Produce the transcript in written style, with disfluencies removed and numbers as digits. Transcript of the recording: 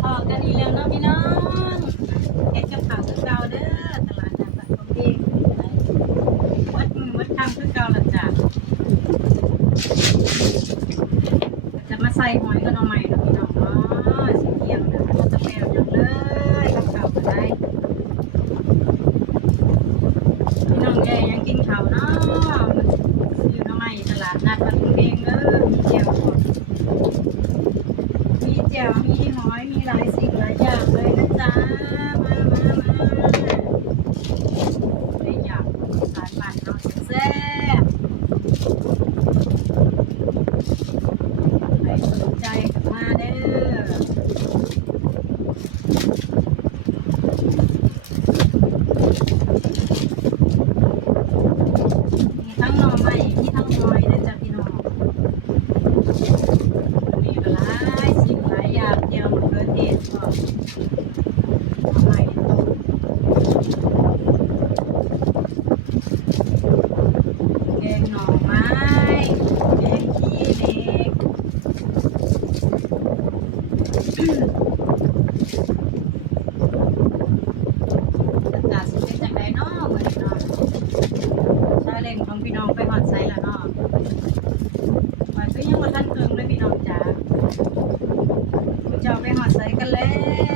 พอกันอีกแล้วเนาะพี่น้องเฮ็ดกับข้าวคือเก่าเด้อตลาดนัดบ้านของพี่วัดมือวัดคำคือเก่าล่ะจ้ะจะมาใส่หอยกับหน่อไม้เนาะพี่น้องเนาะสิเที่ยงนะบ่จะแปลวจังเลยกับข้าวก็ได้พี่น้องแกยังกินข้าวเนาะซื้อหน่อไม้ตลาดนัดบ้านของพี่เด้อมีแจ่วมีหอยมีหลายสิ่งหลายอย่างเลยนะจ๊ะไม่อยากสายปั่นเนาะแซ่บใครสนใจก็มาเด้อมีทั้งหน่อไม้มีทั้งหอยนะจ๊ะพี่น้องมีหลายสิ่งหลายอย่างเดียวมะเขือเทศก็หน่อไม้ต้มแกงหน่อไม้แกงขี้เหล็ก อากาศสิเป็นจังไดเนาะมื้อนี้เนาะซาเล้งของพี่น้องไปฮอดไสแล้วเนาะว่าคือยังบ่ทันถึงเลยพี่น้องจ๋าผู้เจ้าไปฮอดไสกันแล้ว